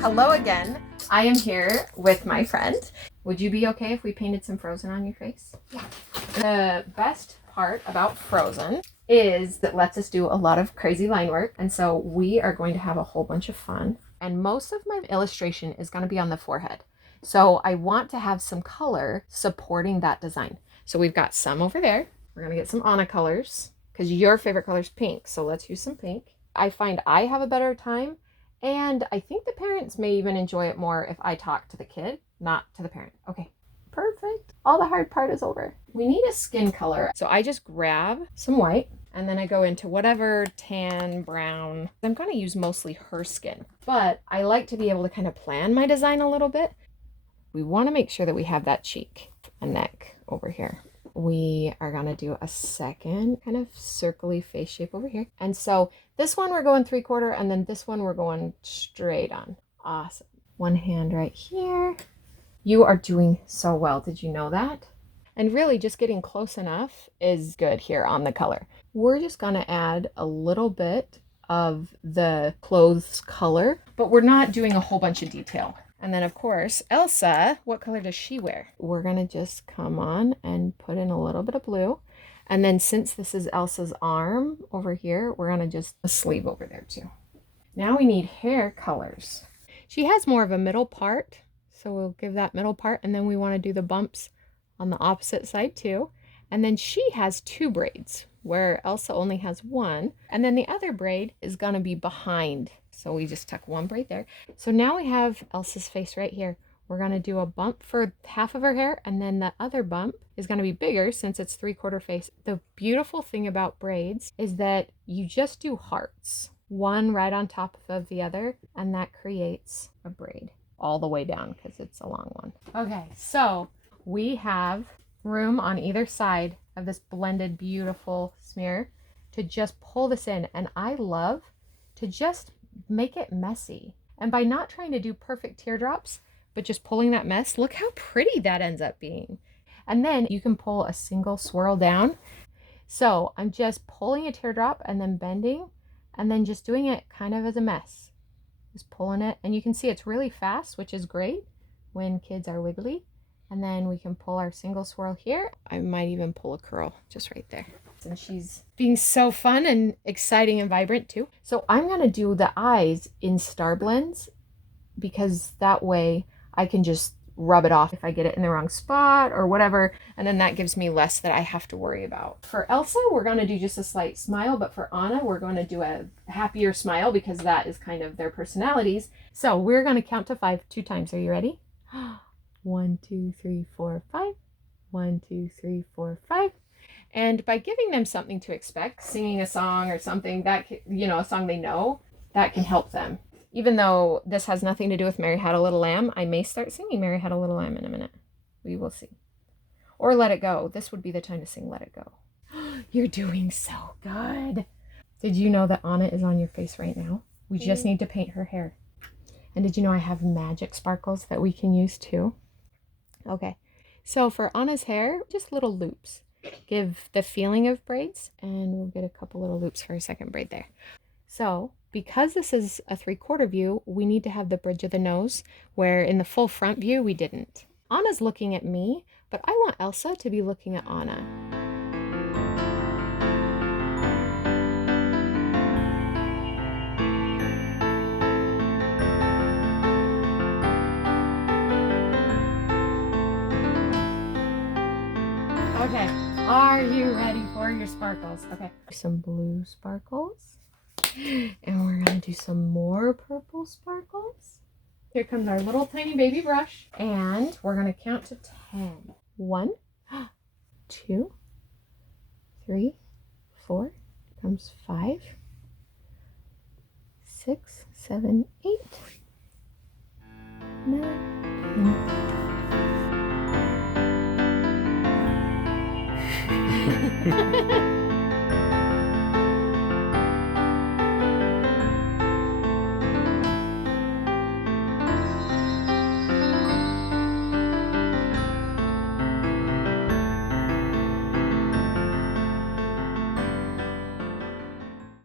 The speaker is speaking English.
Hello again. I am here with my friend. Would you be okay if we painted some Frozen on your face? Yeah. The best part about Frozen is that it lets us do a lot of crazy line work. And so we are going to have a whole bunch of fun. And most of my illustration is going to be on the forehead. So I want to have some color supporting that design. So we've got some over there. We're going to get some Anna colors because your favorite color is pink. So let's use some pink. I find I have a better time. And I think the parents may even enjoy it more if I talk to the kid, not to the parent. Okay, perfect. All the hard part is over. We need a skin color. So I just grab some white and then I go into whatever tan, brown. I'm going to use mostly her skin, but I like to be able to kind of plan my design a little bit. We want to make sure that we have that cheek and neck over here. We are going to do a second kind of circly face shape over here. And so this one we're going 3/4 and then this one we're going straight on. Awesome. One hand right here. You are doing so well. Did you know that? And really just getting close enough is good here on the color. We're just going to add a little bit of the clothes color, but we're not doing a whole bunch of detail. And then, of course, Elsa, what color does she wear? We're going to just come on and put in a little bit of blue. And then since this is Elsa's arm over here, we're going to just a sleeve over there too. Now we need hair colors. She has more of a middle part, so we'll give that middle part. And then we want to do the bumps on the opposite side too. And then she has 2 braids where Elsa only has 1. And then the other braid is going to be behind. So we just tuck 1 braid there. So now we have Elsa's face right here. We're going to do a bump for half of her hair. And then the other bump is going to be bigger since it's 3/4 face. The beautiful thing about braids is that you just do hearts. One right on top of the other. And that creates a braid all the way down because it's a long one. Okay, so we have room on either side of this blended beautiful smear to just pull this in. And I love to just make it messy. And by not trying to do perfect teardrops, but just pulling that mess, look how pretty that ends up being. And then you can pull a single swirl down. So I'm just pulling a teardrop and then bending and then just doing it kind of as a mess. Just pulling it. And you can see it's really fast, which is great when kids are wiggly. And then we can pull our single swirl here. I might even pull a curl just right there. And she's being so fun and exciting and vibrant too. So I'm going to do the eyes in Star Blends because that way I can just rub it off if I get it in the wrong spot or whatever. And then that gives me less that I have to worry about. For Elsa, we're going to do just a slight smile. But for Anna, we're going to do a happier smile because that is kind of their personalities. So we're going to count to 5 2 times. Are you ready? 1, 2, 3, 4, 5. 1, 2, 3, 4, 5. And by giving them something to expect, singing a song or something that, a song they know, that can help them. Even though this has nothing to do with Mary Had a Little Lamb, I may start singing Mary Had a Little Lamb in a minute. We will see. Or Let It Go. This would be the time to sing Let It Go. You're doing so good. Did you know that Anna is on your face right now? We just need to paint her hair. And did you know I have magic sparkles that we can use too? Okay. So for Anna's hair, just little loops. Give the feeling of braids, and we'll get a couple little loops for a second braid there. So because this is a 3/4 view, we need to have the bridge of the nose, where in the full front view, we didn't. Anna's looking at me, but I want Elsa to be looking at Anna. Okay, are you ready for your sparkles? Okay, some blue sparkles. And we're going to do some more purple sparkles. Here comes our little tiny baby brush. And we're going to count to 10. 1, 2, 3, 4. Comes 5, 6, 7, 8, 9, 10.